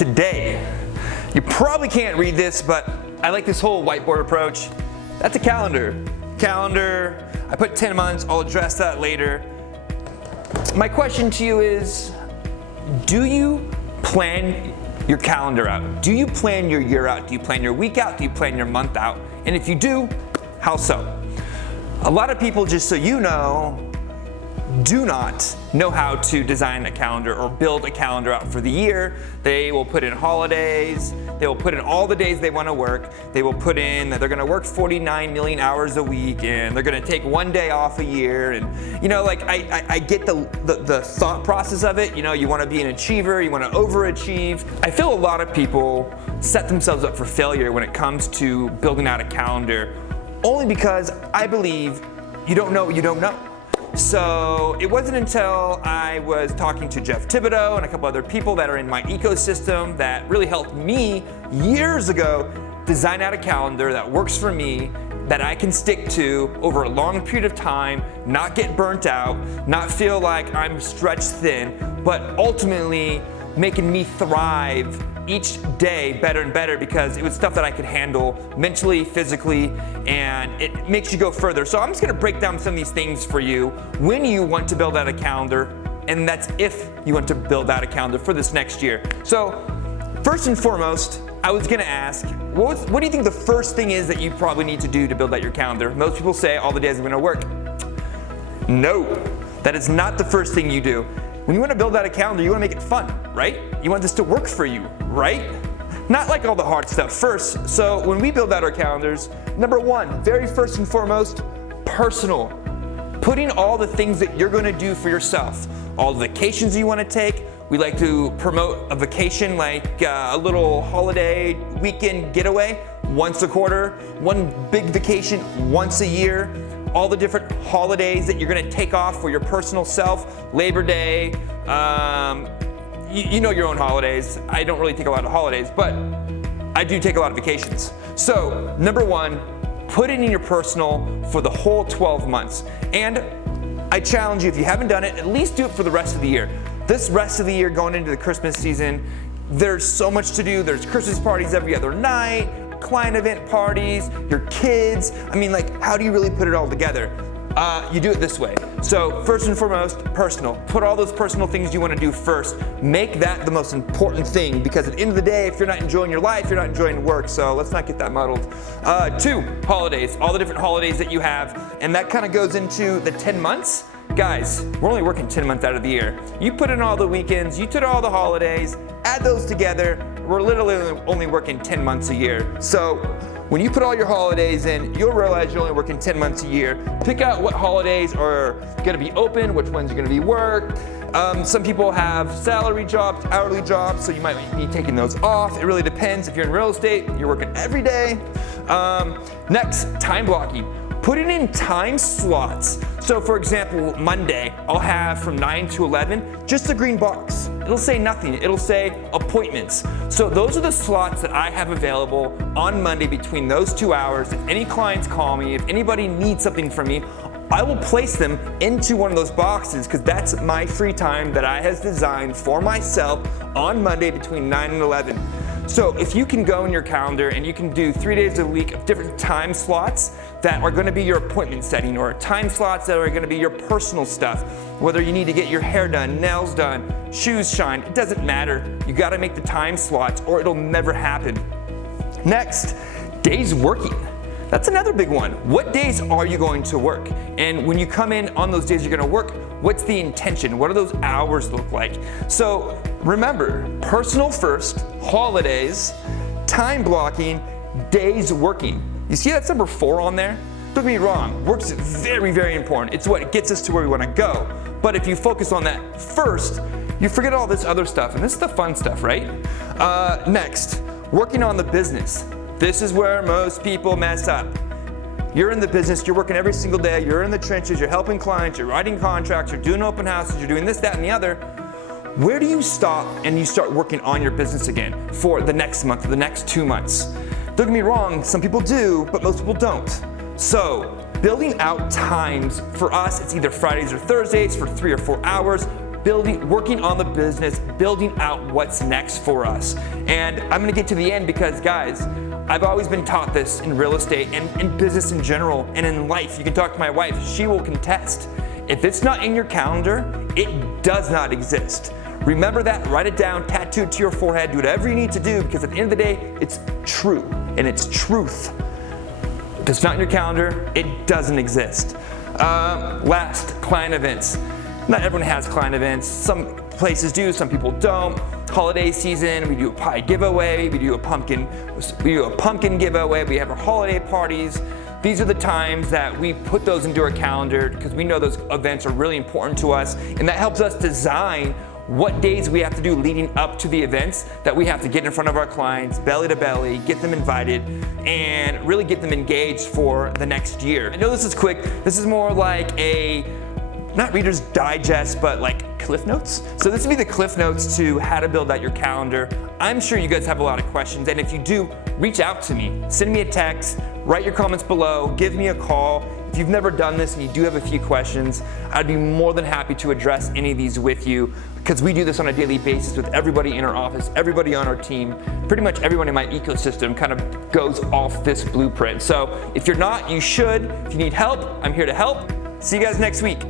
today. You probably can't read this, but I like this whole whiteboard approach. That's a calendar. I put 10 months, I'll address that later. My question to you is, do you plan your calendar out? Do you plan your year out? Do you plan your week out? Do you plan your month out? And if you do, how so? A lot of people, just so you know, do not know how to design a calendar or build a calendar out for the year. They will put in holidays, they will put in all the days they want to work, they will put in that they're going to work 49 million hours a week and they're going to take one day off a year. And you know, like I get the thought process of it. You know, you want to be an achiever, you want to overachieve. I feel a lot of people set themselves up for failure when it comes to building out a calendar, only because I believe you don't know what you don't know. So it wasn't until I was talking to Jeff Thibodeau and a couple other people that are in my ecosystem that really helped me years ago design out a calendar that works for me, that I can stick to over a long period of time, not get burnt out, not feel like I'm stretched thin, but ultimately making me thrive each day better and better, because it was stuff that I could handle mentally, physically, and it makes you go further. So I'm just gonna break down some of these things for you when you want to build out a calendar, and that's if you want to build out a calendar for this next year. So first and foremost, I was gonna ask, what do you think the first thing is that you probably need to do to build out your calendar? Most people say all the days I'm gonna work. No, that is not the first thing you do. When you want to build out a calendar, you want to make it fun, right? You want this to work for you, right? Not like all the hard stuff first. So when we build out our calendars, number one, very first and foremost, personal. Putting all the things that you're going to do for yourself, all the vacations you want to take. We like to promote a vacation like a little holiday weekend getaway once a quarter, one big vacation once a year. All the different holidays that you're gonna take off for your personal self, Labor Day, you know your own holidays. I don't really take a lot of holidays, but I do take a lot of vacations. So number one, put it in your personal for the whole 12 months. And I challenge you, if you haven't done it, at least do it for the rest of the year. This rest of the year going into the Christmas season, there's so much to do. There's Christmas parties every other night, client event parties, your kids. I mean, like, how do you really put it all together? You do it this way. So first and foremost, personal. Put all those personal things you want to do first. Make that the most important thing, because at the end of the day, if you're not enjoying your life, you're not enjoying work. So let's not get that muddled. Two, holidays. All the different holidays that you have. And that kind of goes into the 10 months. Guys, we're only working 10 months out of the year. You put in all the weekends, you took all the holidays, add those together, we're literally only working 10 months a year. So when you put all your holidays in, you'll realize you're only working 10 months a year. Pick out what holidays are gonna be open, which ones are gonna be work. Some people have salary jobs, hourly jobs, so you might be taking those off. It really depends. If you're in real estate, you're working every day. Next, time blocking. Put it in time slots. So for example, Monday, I'll have from 9 to 11, just a green box. It'll say nothing, it'll say appointments. So those are the slots that I have available on Monday between those 2 hours. If any clients call me, if anybody needs something from me, I will place them into one of those boxes, because that's my free time that I has designed for myself on Monday between 9 and 11. So if you can go in your calendar and you can do 3 days a week of different time slots that are gonna be your appointment setting, or time slots that are gonna be your personal stuff, whether you need to get your hair done, nails done, shoes shined, it doesn't matter. You gotta make the time slots or it'll never happen. Next, days working. That's another big one. What days are you going to work? And when you come in on those days you're gonna work, what's the intention? What do those hours look like? So remember, personal first, holidays, time blocking, days working. You see that's number 4 on there? Don't get me wrong, work's very, very important. It's what gets us to where we wanna go. But if you focus on that first, you forget all this other stuff, and this is the fun stuff, right? Next, working on the business. This is where most people mess up. You're in the business, you're working every single day, you're in the trenches, you're helping clients, you're writing contracts, you're doing open houses, you're doing this, that, and the other. Where do you stop and you start working on your business again for the next month or the next 2 months? Don't get me wrong, some people do, but most people don't. So, building out times, for us, it's either Fridays or Thursdays for 3 or 4 hours. working on the business, building out what's next for us. And I'm gonna get to the end because, guys, I've always been taught this in real estate and in business in general and in life. You can talk to my wife, she will contest. If it's not in your calendar, it does not exist. Remember that, write it down, tattoo it to your forehead, do whatever you need to do, because at the end of the day, it's true and it's truth. If it's not in your calendar, it doesn't exist. Last, client events. Not everyone has client events. Some places do, some people don't. Holiday season, we do a pie giveaway, we do a pumpkin giveaway, we have our holiday parties. These are the times that we put those into our calendar because we know those events are really important to us, and that helps us design what days we have to do leading up to the events that we have to get in front of our clients, belly to belly, get them invited, and really get them engaged for the next year. I know this is quick. This is more like a, not Reader's Digest, but like Cliff Notes. So this would be the Cliff Notes to how to build out your calendar. I'm sure you guys have a lot of questions, and if you do, reach out to me. Send me a text, write your comments below, give me a call. If you've never done this and you do have a few questions, I'd be more than happy to address any of these with you, because we do this on a daily basis with everybody in our office, everybody on our team, pretty much everyone in my ecosystem kind of goes off this blueprint. So if you're not, you should. If you need help, I'm here to help. See you guys next week.